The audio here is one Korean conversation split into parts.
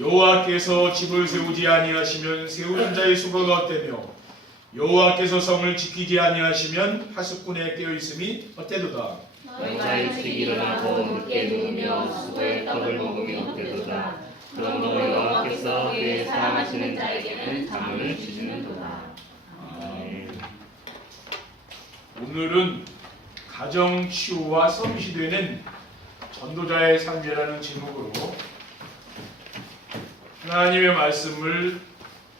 여호와께서 집을 세우지 아니하시면 세우는 자의 수고가 헛되며 여호와께서 성을 지키지 아니하시면 파수꾼에 깨어 있음이 헛되도다. 너희가 일찍 일어나고 늦게 누우며 수고의 떡을 먹으면 헛되도다. 그러므로 여호와께서 그의 사랑하시는 자에게는 잠을 주시는도다. 오늘은 가정 치유와 서밋이 되는 전도자의 삶이라는 제목으로 하나님의 말씀을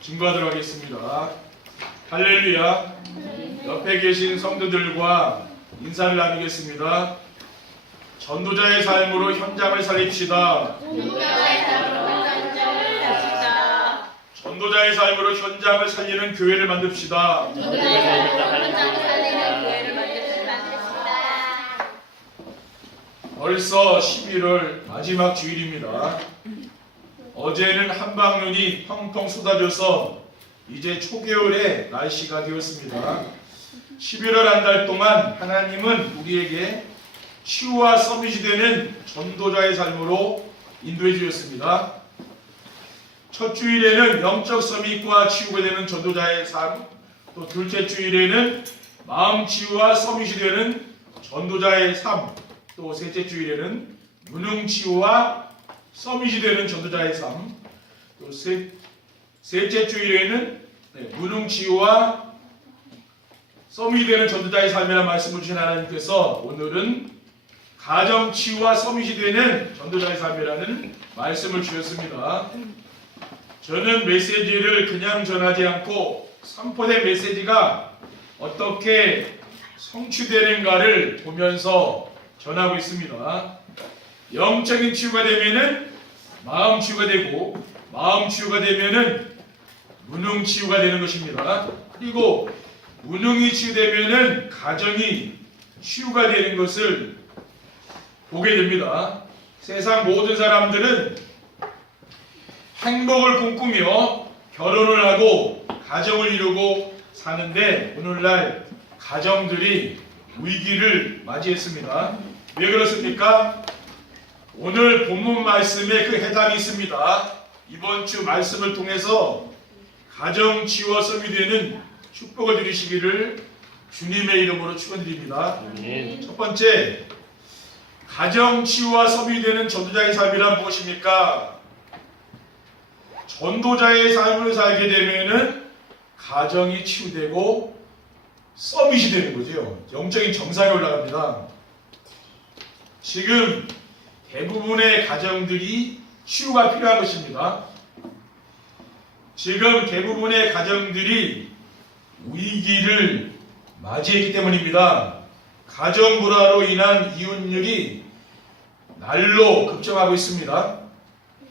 증거하도록 하겠습니다. 할렐루야. 옆에 계신 성도들과 인사를 나누겠습니다. 전도자의 삶으로 현장을 살립시다. 전도자의 삶으로 현장을 살리는 교회를 만듭시다. 벌써 11월 마지막 주일입니다. 어제는 한방눈이 펑펑 쏟아져서 이제 초겨울의 날씨가 되었습니다. 11월 한 달 동안 하나님은 우리에게 치유와 서밋이 되는 전도자의 삶으로 인도해 주셨습니다. 첫 주일에는 영적 서밋과 치유가 되는 전도자의 삶, 또 둘째 주일에는 마음 치유와 서밋이 되는 전도자의 삶, 또 셋째 주일에는 무능 치유와 서밋이 되는 전도자의 삶, 또 셋째 주일에는 무능 치유와 서밋이 되는 전도자의 삶이라는 말씀을 주신 하나님께서 오늘은 가정 치유와 서밋이 되는 전도자의 삶이라는 말씀을 주셨습니다. 저는 메시지를 그냥 전하지 않고 선포된 메시지가 어떻게 성취되는가를 보면서 전하고 있습니다. 영적인 치유가 되면은 마음 치유가 되고, 마음 치유가 되면은 무능 치유가 되는 것입니다. 그리고 무능이 치유되면은 가정이 치유가 되는 것을 보게 됩니다. 세상 모든 사람들은 행복을 꿈꾸며 결혼을 하고 가정을 이루고 사는데 오늘날 가정들이 위기를 맞이했습니다. 왜 그렇습니까? 오늘 본문 말씀에 그 해답이 있습니다. 이번 주 말씀을 통해서 가정 치유와 서밋이 되는 축복을 누리시기를 주님의 이름으로 축원드립니다. 첫 번째, 가정 치유와 서밋이 되는 전도자의 삶이란 무엇입니까? 전도자의 삶을 살게 되면은 가정이 치유되고 서밋이 되는 거죠. 영적인 정상에 올라갑니다. 지금 대부분의 가정들이 치유가 필요한 것입니다. 지금 대부분의 가정들이 위기를 맞이했기 때문입니다. 가정 불화로 인한 이혼율이 날로 급증하고 있습니다.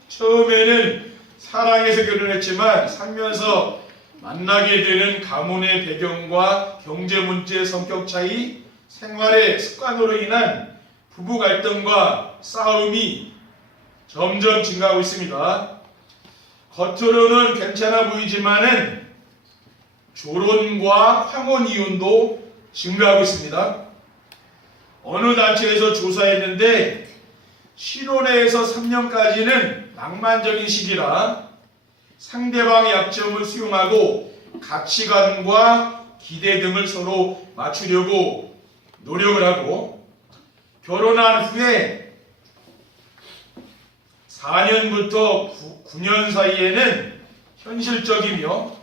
처음에는 사랑해서 결혼했지만 살면서 만나게 되는 가문의 배경과 경제 문제, 성격 차이, 생활의 습관으로 인한 부부 갈등과 싸움이 점점 증가하고 있습니다. 겉으로는 괜찮아 보이지만은 조론과 황혼 이혼도 증가하고 있습니다. 어느 단체에서 조사했는데 신혼에서 3년까지는 낭만적인 시기라 상대방의 약점을 수용하고 가치관과 기대 등을 서로 맞추려고 노력을 하고 결혼한 후에 4년부터 9년 사이에는 현실적이며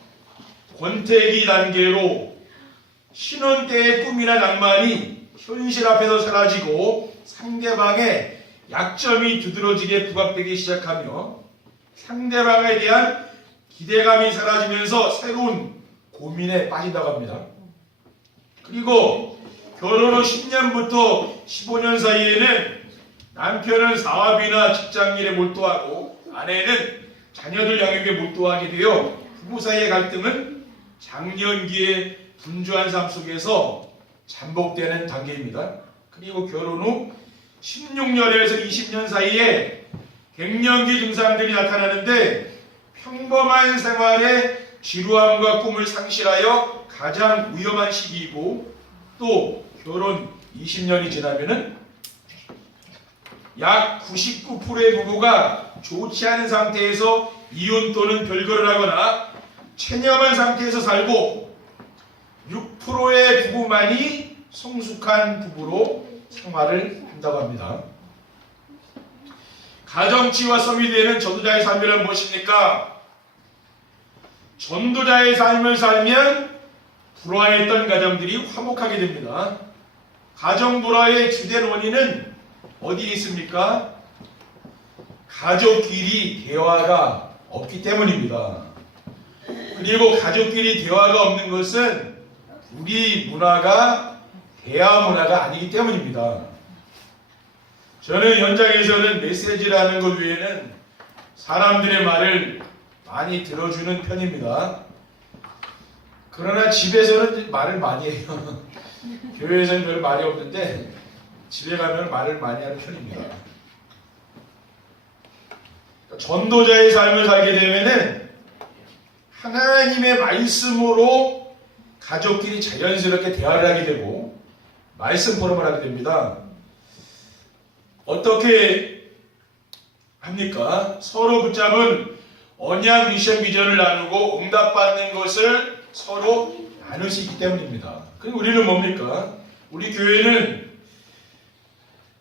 권태기 단계로 신혼 때의 꿈이나 낭만이 현실 앞에서 사라지고 상대방의 약점이 두드러지게 부각되기 시작하며 상대방에 대한 기대감이 사라지면서 새로운 고민에 빠진다고 합니다. 그리고 결혼 후 10년부터 15년 사이에는 남편은 사업이나 직장일에 몰두하고 아내는 자녀들 양육에 몰두하게 되어 부부 사이의 갈등은 장년기의 분주한 삶 속에서 잠복되는 단계입니다. 그리고 결혼 후 16년에서 20년 사이에 갱년기 증상들이 나타나는데 평범한 생활에 지루함과 꿈을 상실하여 가장 위험한 시기이고 또 결혼 20년이 지나면은 약 99%의 부부가 좋지 않은 상태에서 이혼 또는 별거를 하거나 체념한 상태에서 살고 6%의 부부만이 성숙한 부부로 생활을 한다고 합니다. 가정치유와 썸이 되는 전도자의 삶이란 무엇입니까? 전도자의 삶을 살면 불화했던 가정들이 화목하게 됩니다. 가정 불화의 주된 원인은 어디에 있습니까? 가족끼리 대화가 없기 때문입니다. 그리고 가족끼리 대화가 없는 것은 우리 문화가 대화 문화가 아니기 때문입니다. 저는 현장에서는 메시지를 하는 것 외에는 사람들의 말을 많이 들어주는 편입니다. 그러나 집에서는 말을 많이 해요. 교회에서는 별 말이 없는데 집에 가면 말을 많이 하는 편입니다. 전도자의 삶을 살게 되면은 하나님의 말씀으로 가족끼리 자연스럽게 대화를 하게 되고 말씀 포럼을 하게 됩니다. 어떻게 합니까? 서로 붙잡은 언약 미션 비전을 나누고 응답받는 것을 서로 나눌 수 있기 때문입니다. 그리고 우리는 뭡니까? 우리 교회는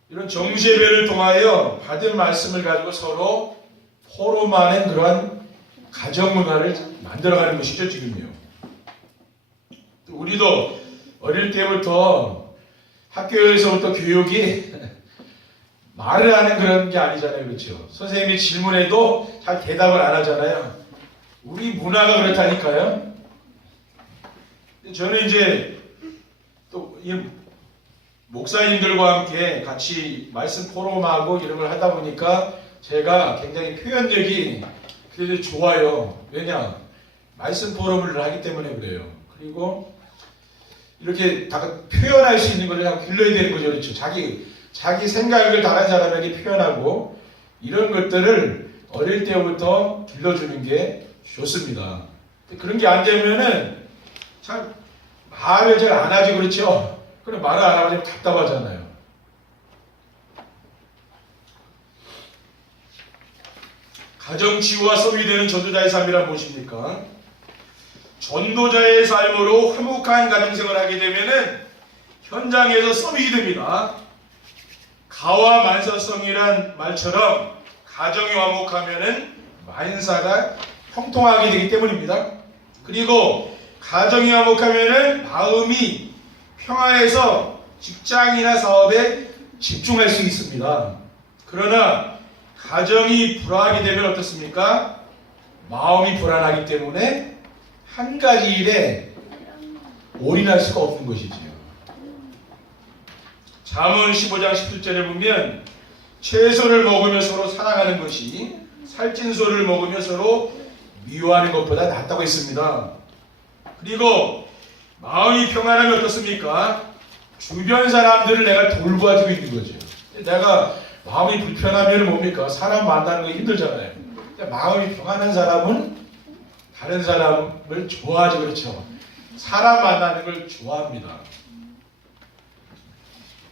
이런 정시예배를 통하여 받은 말씀을 가지고 서로 포럼하는 그러한 가정 문화를 만들어가는 것이죠, 지금요. 우리도 어릴 때부터 학교에서부터 교육이 말을 하는 그런 게 아니잖아요, 그렇죠? 선생님이 질문해도 잘 대답을 안 하잖아요. 우리 문화가 그렇다니까요. 저는 이제 또 이 목사님들과 함께 같이 말씀 포럼하고 이런 걸 하다 보니까 제가 굉장히 표현력이 그래도 좋아요. 왜냐? 말씀 포럼을 하기 때문에 그래요. 그리고 이렇게 다 표현할 수 있는 걸 그냥 길러야 되는 거죠, 그렇죠? 자기 생각을 다른 사람에게 표현하고 이런 것들을 어릴 때부터 길러주는 게 좋습니다. 그런 게 안 되면은 참 말을 잘 안 하지, 그렇죠? 그럼 말을 안 하면 답답하잖아요. 가정치유와 썸이 되는 전도자의 삶이란 무엇입니까? 전도자의 삶으로 화목한 가정생활을 하게 되면은 현장에서 썸이 됩니다. 가와 만사성이란 말처럼 가정이 화목하면은 만사가 형통하게 되기 때문입니다. 그리고 가정이 화목하면은 마음이 평화해서 직장이나 사업에 집중할 수 있습니다. 그러나 가정이 불화하게 되면 어떻습니까? 마음이 불안하기 때문에 한 가지 일에 올인할 수가 없는 것이지요. 잠언 15장 17절에 보면 채소를 먹으며 서로 사랑하는 것이 살찐 소를 먹으며 서로 미워하는 것보다 낫다고 했습니다. 그리고 마음이 평안하면 어떻습니까? 주변 사람들을 내가 돌봐주고 있는 거죠. 내가 마음이 불편하면 뭡니까? 사람 만나는 거 힘들잖아요. 마음이 평안한 사람은 다른 사람을 좋아하죠, 그렇죠? 사람 만나는 걸 좋아합니다.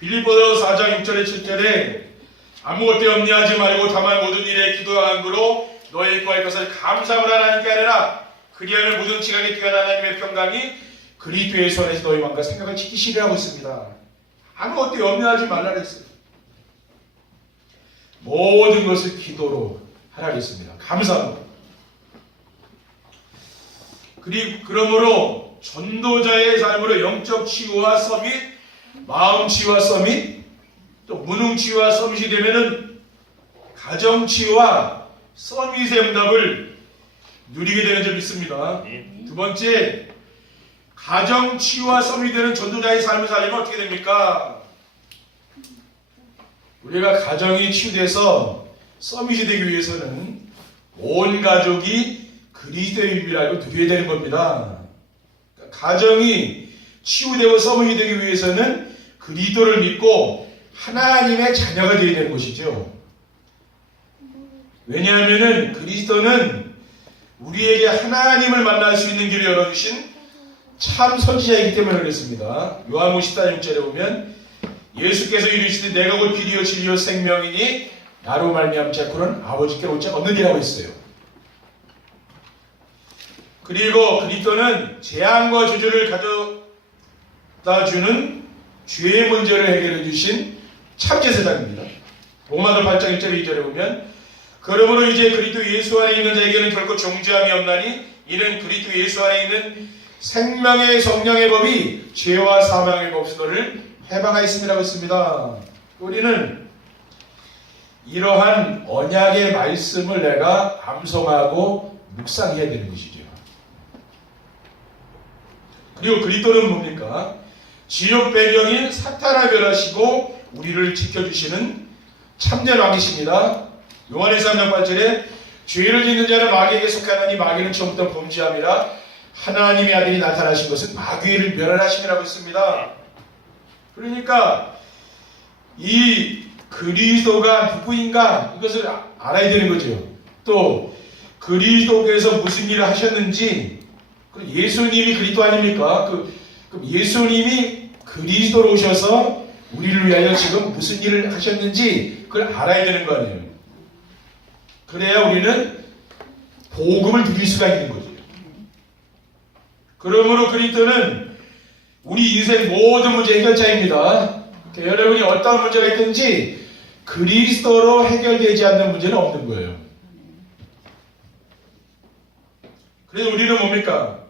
빌립보서 4장 6절에 7절에 아무것도 염려하지 말고 다만 모든 일에 기도와 간구로 너희 구할 것을 감사함을 하나님께 하리라. 그리하면 모든 지각에 뛰어난 하나님의 평강이 그리스도의 손에서 너희 마음과 생각을 지키시리라고 했습니다. 아무것도 염려하지 말라 그랬어요. 모든 것을 기도로 하라 그랬습니다. 감사함으로. 그러므로 전도자의 삶으로 영적 치유와 서밋, 마음 치유와 서밋, 또 무능 치유와 서밋이 되면은 가정 치유와 서밋의 응답을 누리게 되는 줄 믿습니다. 두 번째, 가정 치유와 서밋이 되는 전도자의 삶을 살리면 어떻게 됩니까? 우리가 가정이 치유돼서 서밋이 되기 위해서는 온 가족이 그리스도의 의미를 알고 누려야 되는 겁니다. 가정이 치유되고 서밋이 되기 위해서는 그리스도를 믿고 하나님의 자녀가 되어야 되는 것이죠. 왜냐하면 그리스도는 우리에게 하나님을 만날 수 있는 길을 열어주신 참 선지자이기 때문에 그랬습니다. 요한복음 14장 6절에 보면 예수께서 이르시되 내가 곧 길이요 진리요 생명이니 나로 말미암은 자꾸는 아버지께 올 자가 없느니라고 했어요. 그리고 그리스도는 재앙과 저주를 가져다 주는 죄의 문제를 해결해 주신 참제사장입니다. 로마서 8장 1절 2절에 보면 그러므로 이제 그리스도 예수 안에 있는 자에게는 결코 정죄함이 없나니 이는 그리스도 예수 안에 있는 생명의 성령의 법이 죄와 사망의 법수도를 해방하였음이라고 했습니다. 우리는 이러한 언약의 말씀을 내가 암송하고 묵상해야 되는 것이죠. 그리고 그리스도는 뭡니까? 지옥 배경인 사탄을 멸하시고 우리를 지켜주시는 참된 왕이십니다. 요한일서 3장 8절에 죄를 짓는 자는 마귀에게 속하나니 마귀는 처음부터 범죄함이라 하나님의 아들이 나타나신 것은 마귀를 멸하심이라고 했습니다. 그러니까 이 그리스도가 누구인가 이것을 알아야 되는 거죠. 또 그리스도께서 무슨 일을 하셨는지, 예수님이 그리스도 아닙니까? 그럼 예수님이 그리스도로 오셔서 우리를 위하여 지금 무슨 일을 하셨는지 그걸 알아야 되는 거 아니에요. 그래야 우리는 복음을 누릴 수가 있는 거죠. 그러므로 그리스도는 우리 인생 모든 문제 해결자입니다. 여러분이 어떤 문제가 있든지 그리스도로 해결되지 않는 문제는 없는 거예요. 그래서 우리는 뭡니까?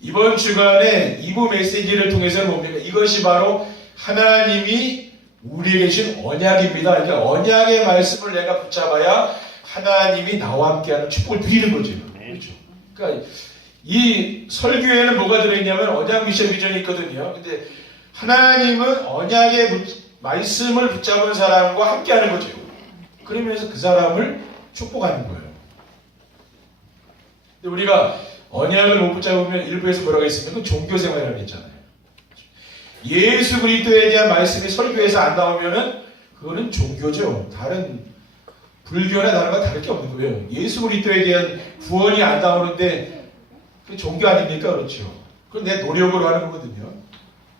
이번 주간에 2부 메시지를 통해서 뭡니까? 이것이 바로 하나님이 우리에게 주신 언약입니다. 그러니까 언약의 말씀을 내가 붙잡아야 하나님이 나와 함께하는 축복을 누리는 거죠. 그렇죠? 그러니까 이 설교에는 뭐가 들어있냐면 언약 미션 비전이 있거든요. 근데 하나님은 언약의 말씀을 붙잡은 사람과 함께하는 거죠. 그러면서 그 사람을 축복하는 거예요. 근데 우리가 언약을 못 붙잡으면 일부에서 뭐라고 했으면 그 종교생활이라고 했잖아요. 예수 그리스도에 대한 말씀이 설교에서 안 나오면은 그거는 종교죠. 다른 불교나 다른 거 다를 게 없는 거예요. 예수 그리스도에 대한 구원이 안 나오는데 그 종교 아닙니까? 그렇죠. 그건 내 노력으로 하는 거거든요.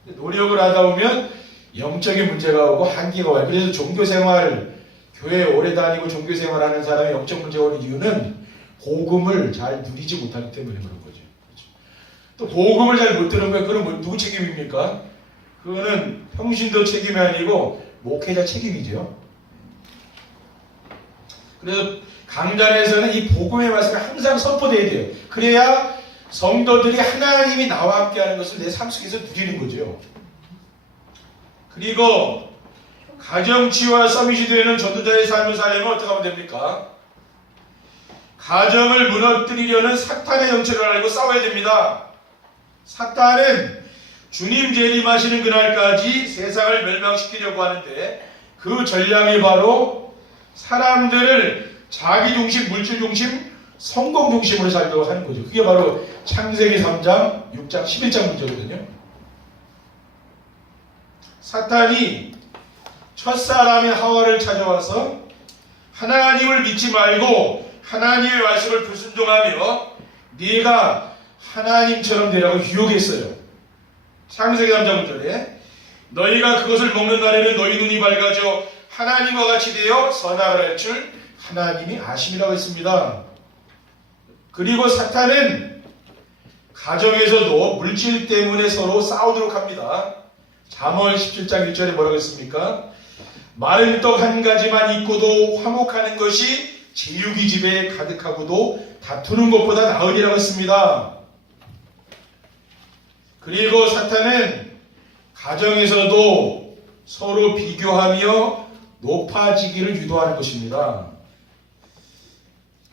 노력을 하다 보면 영적인 문제가 오고 한계가 와요. 그래서 종교생활, 교회 오래 다니고 종교생활하는 사람이 영적 문제가 오는 이유는 복음을 잘 누리지 못하기 때문에 그런 거죠. 그렇죠? 또 복음을 잘 못 들은 거예요. 그럼 누구 책임입니까? 그거는 평신도 책임이 아니고 목회자 책임이죠. 그래서 강단에서는 이 복음의 말씀이 항상 선포돼야 돼요. 그래야 성도들이 하나님이 나와 함께하는 것을 내 삶 속에서 누리는 거죠. 그리고 가정치유와 서밋이 되는 전도자의 삶을 살려면 어떻게 하면 됩니까? 가정을 무너뜨리려는 사탄의 정체를 알고 싸워야 됩니다. 사탄은 주님 재림하시는 그날까지 세상을 멸망시키려고 하는데 그 전략이 바로 사람들을 자기 중심, 물질 중심, 성공 중심으로 살도록 하는 거죠. 그게 바로 창세기 3장, 6장, 11장 문제거든요. 사탄이 첫사람인 하와를 찾아와서 하나님을 믿지 말고 하나님의 말씀을 불순종하며 네가 하나님처럼 되라고 유혹했어요. 창세기 3장 9절에 너희가 그것을 먹는 날에는 너희 눈이 밝아져 하나님과 같이 되어 선악을 할 줄 하나님이 아심이라고 했습니다. 그리고 사탄은 가정에서도 물질 때문에 서로 싸우도록 합니다. 잠언 17장 1절에 뭐라고 했습니까? 마른 떡 한 가지만 있고도 화목하는 것이 제육이 집에 가득하고도 다투는 것보다 나으리라고 했습니다. 그리고 사탄은 가정에서도 서로 비교하며 높아지기를 유도하는 것입니다.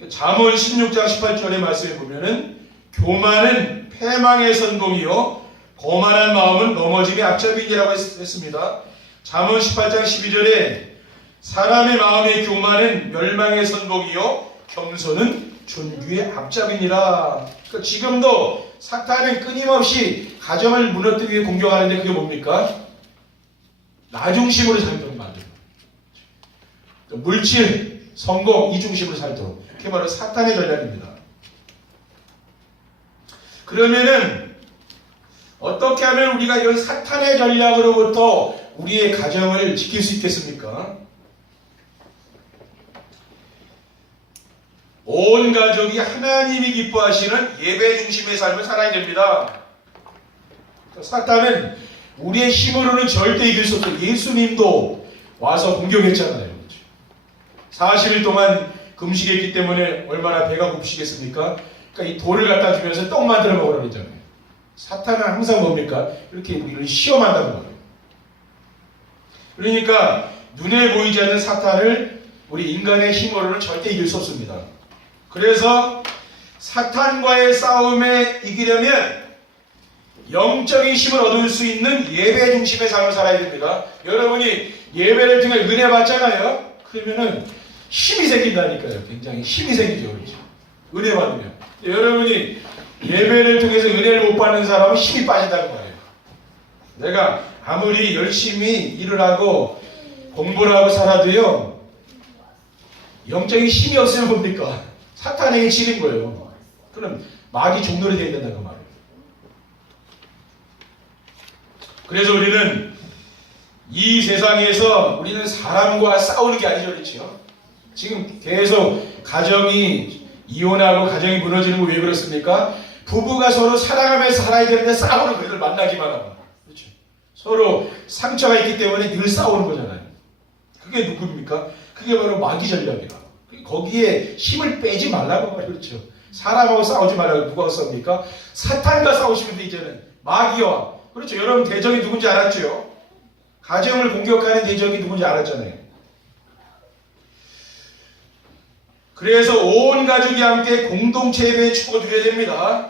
잠언 16장 18절의 말씀에 보면은 교만은 패망의 선봉이요 거만한 마음은 넘어짐의 앞잡이니라고 했습니다. 잠언 18장 12절에 사람의 마음의 교만은 멸망의 선봉이요 겸손은 존귀의 앞잡이니라. 그러니까 지금도 사탄은 끊임없이 가정을 무너뜨리기 위해 공격하는데 그게 뭡니까? 나 중심으로 살도록 만들어요. 물질, 성공 이 중심으로 살도록. 그게 바로 사탄의 전략입니다. 그러면은 어떻게 하면 우리가 이런 사탄의 전략으로부터 우리의 가정을 지킬 수 있겠습니까? 온 가족이 하나님이 기뻐하시는 예배 중심의 삶을 살아야 됩니다. 사탄은 우리의 힘으로는 절대 이길 수 없어요. 예수님도 와서 공격했잖아요. 40일 동안 금식했기 때문에 얼마나 배가 고프시겠습니까? 그러니까 이 돌을 갖다 주면서 떡 만들어 먹으라고 했잖아요. 사탄은 항상 뭡니까? 이렇게 우리를 시험한다는 거예요. 그러니까 눈에 보이지 않는 사탄을 우리 인간의 힘으로는 절대 이길 수 없습니다. 그래서 사탄과의 싸움에 이기려면 영적인 힘을 얻을 수 있는 예배 중심의 삶을 살아야 됩니다. 여러분이 예배를 통해 은혜 받잖아요. 그러면은 힘이 생긴다니까요. 굉장히 힘이 생기죠. 그렇죠? 은혜 받으면. 여러분이 예배를 통해서 은혜를 못 받는 사람은 힘이 빠진다는 거예요. 내가 아무리 열심히 일을 하고 공부를 하고 살아도요, 영적인 힘이 없으면 뭡니까? 사탄에게 치는 거예요. 그럼 마귀 종노래 되어야 된다는 그 말이에요. 그래서 우리는 이 세상에서 우리는 사람과 싸우는 게 아니죠. 그렇죠? 지금 계속 가정이 이혼하고 가정이 무너지는 거 왜 그렇습니까? 부부가 서로 사랑하면서 살아야 되는데 싸우는 거예요. 만나기만 하면. 그렇죠? 서로 상처가 있기 때문에 늘 싸우는 거잖아요. 그게 누굽니까? 그게 바로 마귀 전략이라. 거기에 힘을 빼지 말라고 말이에요. 그렇죠? 사람하고 싸우지 말라고 누가 싸웁니까? 사탄과 싸우시면 돼, 이제는. 마귀와. 그렇죠? 여러분 대적이 누군지 알았죠? 가정을 공격하는 대적이 누군지 알았잖아요. 그래서 온 가족이 함께 공동체 예배에 축복을 드려야 됩니다.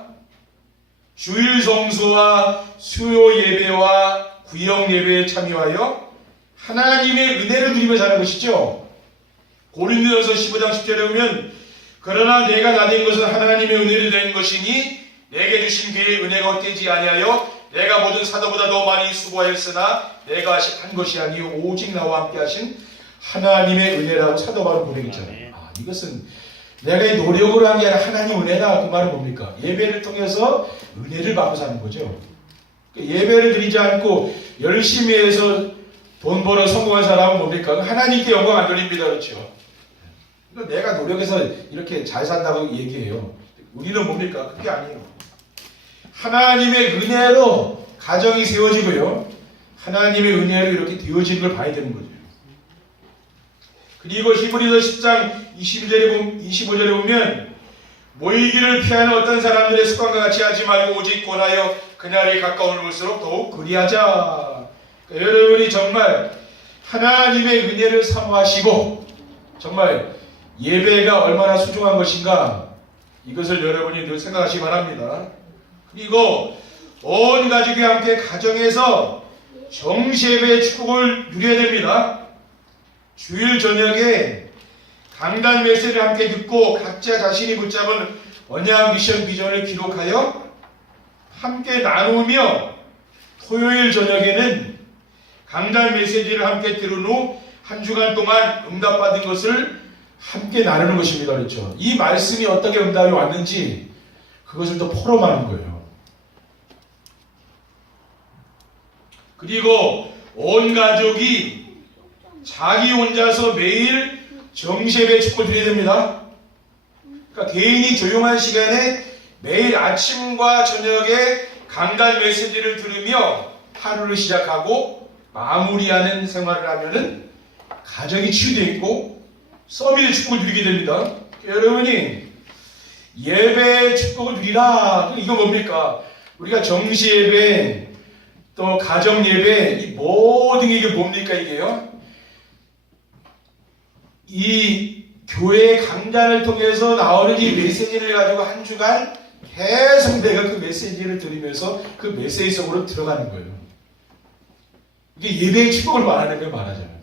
주일 성수와 수요 예배와 구역 예배에 참여하여 하나님의 은혜를 누리며 사는 것이죠. 고린도전서 15장 10절에 보면 그러나 내가 나된 것은 하나님의 은혜를 된 것이니 내게 주신 그의 은혜가 헛되지 아니하여 내가 모든 사도보다 더 많이 수고하였으나 내가 한 것이 아니요 오직 나와 함께 하신 하나님의 은혜라고 사도 바울은 고백했잖아요. 이것은 내가 노력으로 한 게 아니라 하나님 은혜다. 그 말은 뭡니까? 예배를 통해서 은혜를 받고 사는 거죠. 예배를 드리지 않고 열심히 해서 돈 벌어 성공한 사람은 뭡니까? 하나님께 영광 안 돌립니다. 그렇죠? 내가 노력해서 이렇게 잘 산다고 얘기해요. 우리는 뭡니까? 그게 아니에요. 하나님의 은혜로 가정이 세워지고요. 하나님의 은혜로 이렇게 되어지는 걸 봐야 되는 거죠. 그리고 히브리서 10장 25절에 보면 모이기를 피하는 어떤 사람들의 습관과 같이 하지 말고 오직 권하여 그날이 가까운 올수록 더욱 그리하자. 그러니까 여러분이 정말 하나님의 은혜를 사모하시고 정말 예배가 얼마나 소중한 것인가 이것을 여러분이 늘 생각하시기 바랍니다. 그리고 온 가족이 함께 가정에서 정시예배의 축복을 누려야 됩니다. 주일 저녁에 강단 메시지를 함께 듣고 각자 자신이 붙잡은 언약 미션 비전을 기록하여 함께 나누며 토요일 저녁에는 강단 메시지를 함께 들은 후 한 주간 동안 응답받은 것을 함께 나누는 것입니다. 그렇죠? 이 말씀이 어떻게 응답이 왔는지 그것을 또 포럼하는 거예요. 그리고 온 가족이 자기 혼자서 매일 정시예배 축복을 드려야 됩니다. 그러니까 개인이 조용한 시간에 매일 아침과 저녁에 강단 메시지를 들으며 하루를 시작하고 마무리하는 생활을 하면은 가정이 치유되어 있고 서밋의 축복을 누리게 됩니다. 여러분이 예배의 축복을 누리라. 이거 뭡니까? 우리가 정시예배 또 가정예배 이 모든 게 이게 뭡니까 이게요? 이 교회 강단을 통해서 나오는 이 메시지를 가지고 한 주간 계속 내가 그 메시지를 들으면서 그 메시지 속으로 들어가는 거예요. 이게 예배의 축복을 말하는 걸 말하잖아요.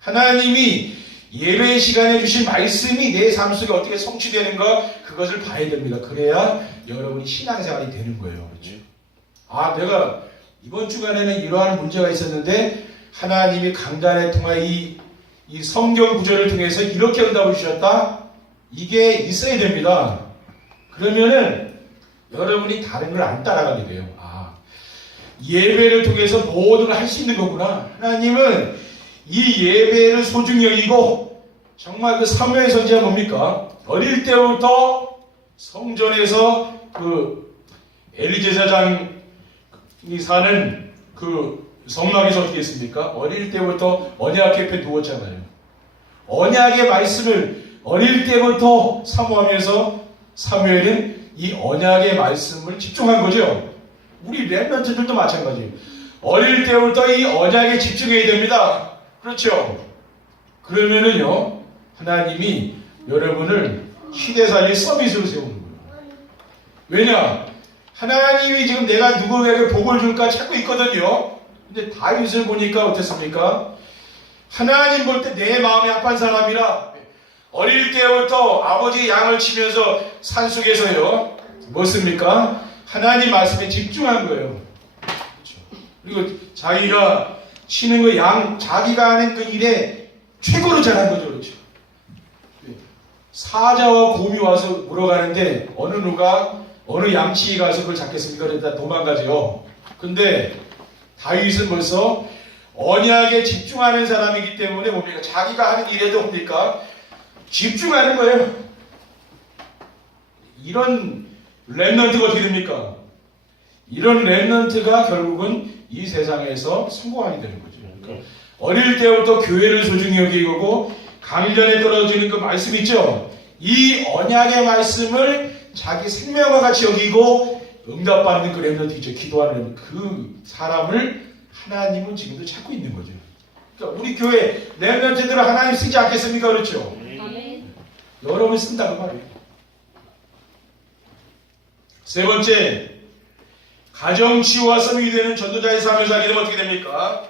하나님이 예배 시간에 주신 말씀이 내 삶 속에 어떻게 성취되는가 그것을 봐야 됩니다. 그래야 여러분이 신앙생활이 되는 거예요. 그렇죠? 아, 내가 이번 주간에는 이러한 문제가 있었는데 하나님이 강단에 통한 이 성경 구절을 통해서 이렇게 응답을 주셨다. 이게 있어야 됩니다. 그러면은 여러분이 다른 걸 안 따라가게 돼요. 아, 예배를 통해서 모든 걸 할 수 있는 거구나. 하나님은 이 예배를 소중히 여기고 정말 그 사무엘 선지가 뭡니까? 어릴 때부터 성전에서 그 엘리 제사장이 사는 그 성막에서 어떻게 했습니까? 어릴 때부터 언약 옆에 누웠잖아요. 언약의 말씀을 어릴 때부터 사모하면서 사무엘은 이 언약의 말씀을 집중한 거죠. 우리 렘넌트들도 마찬가지예요. 어릴 때부터 이 언약에 집중해야 됩니다. 그렇죠? 그러면은요, 하나님이 여러분을 시대살릴 서밋으로 세우는 거예요. 왜냐? 하나님이 지금 내가 누구에게 복을 줄까 찾고 있거든요. 근데 다윗을 보니까 어땠습니까? 하나님 볼 때 내 마음에 합한 사람이라 어릴 때부터 아버지 양을 치면서 산속에서요, 뭐습니까? 하나님 말씀에 집중한 거예요. 그렇죠. 그리고 자기가 치는 그 양, 자기가 하는 그 일에 최고로 잘한 거죠. 그렇죠. 사자와 곰이 와서 물어가는데 어느 양치에 가서 그걸 잡겠습니까? 그러다 도망가죠. 근데 다윗은 벌써 언약에 집중하는 사람이기 때문에 뭡니까? 자기가 하는 일에도 뭡니까? 집중하는 거예요. 이런 렘넌트가 어떻게 됩니까? 이런 렘넌트가 결국은 이 세상에서 성공하게 되는 거죠. 그러니까 어릴 때부터 교회를 소중히 여기고 강전에 떨어지는 그 말씀 있죠? 이 언약의 말씀을 자기 생명과 같이 여기고 응답받는 그 렘넌트 있죠. 기도하는 그 사람을 하나님은 지금도 찾고 있는 거죠. 그러니까 우리 교회 렘넌트들은 하나님 쓰지 않겠습니까? 그렇죠? 여러분 쓴다고 말이에요. 세 번째, 가정치유와 서밋이 되는 전도자의 삶을 살게 되면 어떻게 됩니까?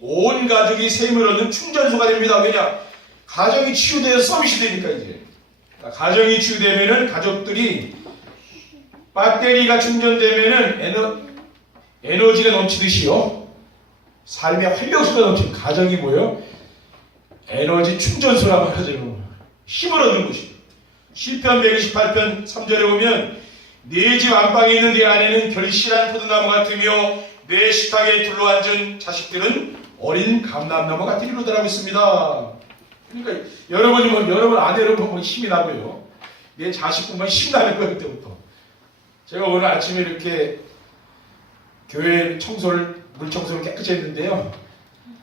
온 가족이 셈을 얻는 충전소가 됩니다. 왜냐? 가정이 치유돼서 서밋이 되니까 이제. 가정이 치유되면은 가족들이 배터리가 충전되면은 에너지가 넘치듯이요. 삶의 활력소가 넘치는 가정이 뭐예요? 에너지 충전소라고 하죠. 힘을 얻는 것이죠. 시편 128편 3절에 보면 내 집 안방에 있는 내 아내는 결실한 포도나무 같으며 내 식탁에 둘러앉은 자식들은 어린 감람나무 같은 이로더라고 있습니다. 그러니까 여러분 아내를 보면 힘이 나고요. 내 자식 보면 힘이 나는 거예요. 그때부터. 제가 오늘 아침에 이렇게 교회 물 청소를 깨끗이 했는데요.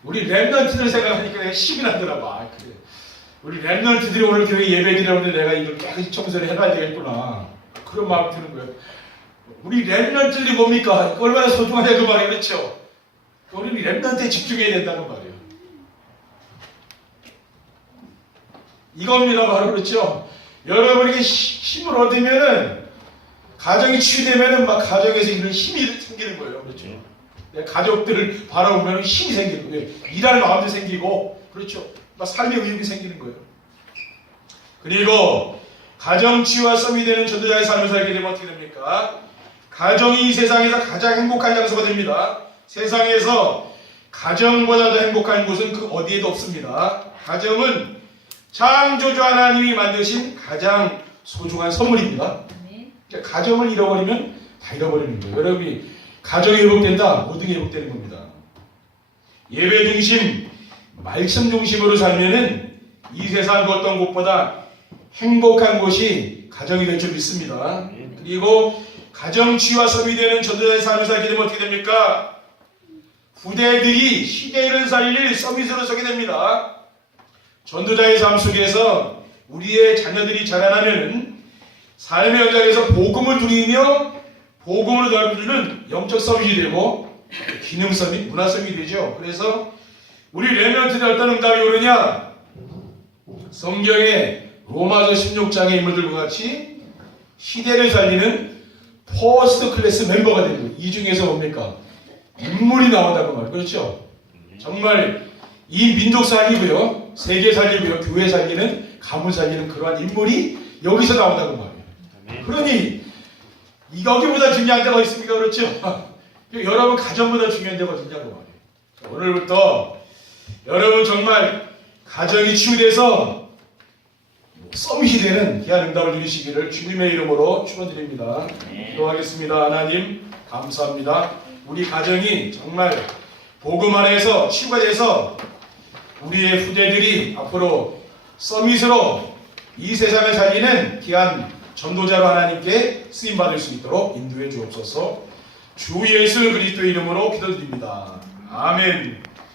우리 렘넌트들 생각하니까 내가 힘이 나더라고. 아, 그래. 우리 렘넌트들이 오늘 교회 예배 드리는데 내가 이걸 깨끗이 청소를 해놔야 되겠구나. 그런 마음 드는 거예요. 우리 렘넌트들이 뭡니까? 얼마나 소중하냐 그 말이 그렇죠? 우리는 렘넌트에 집중해야 된다는 말이에요. 이겁니다. 바로 그렇죠? 여러분에게 힘을 얻으면은 가정이 치유되면은 막 가정에서 이런 힘이 생기는 거예요. 그렇죠? 가족들을 바라보면 힘이 생기는 거예요. 일할 마음도 생기고, 그렇죠? 막 삶의 의욕이 생기는 거예요. 그리고 가정 치유와 썸이 되는 전도자의 삶을 살게 되면 어떻게 됩니까? 가정이 이 세상에서 가장 행복한 장소가 됩니다. 세상에서 가정보다 더 행복한 곳은 그 어디에도 없습니다. 가정은 창조주 하나님이 만드신 가장 소중한 선물입니다. 가정을 잃어버리면 다 잃어버리는 거예요. 여러분이 가정이 회복된다, 모든 게 회복되는 겁니다. 예배 중심, 말씀 중심으로 살면은 이 세상 그 어떤 곳보다 행복한 곳이 가정이 될 줄 믿습니다. 그리고 가정 치유와 섭이 되는 전도자의 삶을 살게 되면 어떻게 됩니까? 후대들이 시대를 살릴 서밋으로 서게 됩니다. 전도자의 삶 속에서 우리의 자녀들이 자라나면 삶의 현장에서 복음을 누리며 복음으로 넓혀주는 영적 서밋이 되고 기능 서밋, 문화 서밋이 되죠. 그래서 우리 렘넌트들이 어떤 응답이 오느냐? 성경의 로마서 16장의 인물들과 같이 시대를 살리는 퍼스트 클래스 멤버가 되는 거예요. 이 중에서 뭡니까? 인물이 나온다고 말이에요. 그렇죠? 정말 이 민족 살리고요, 세계 살리고요, 교회 살리는, 가문 살리는 그러한 인물이 여기서 나온다고 말이에요. 그러니 여기보다 중요한 데가 있습니까? 그렇죠? 여러분 가정보다 중요한 데가 어디냐고 말이에요. 오늘부터 여러분 정말 가정이 치유돼서 서밋이 되는 귀한 응답을 누리시기를 주님의 이름으로 축원드립니다. 기도하겠습니다. 하나님 감사합니다. 우리 가정이 정말 복음 안에서 치유가 돼서 우리의 후대들이 앞으로 서밋으로 이 세상을 살리는 귀한 전도자로 하나님께 쓰임받을 수 있도록 인도해 주옵소서. 주 예수 그리스도의 이름으로 기도드립니다. 아멘.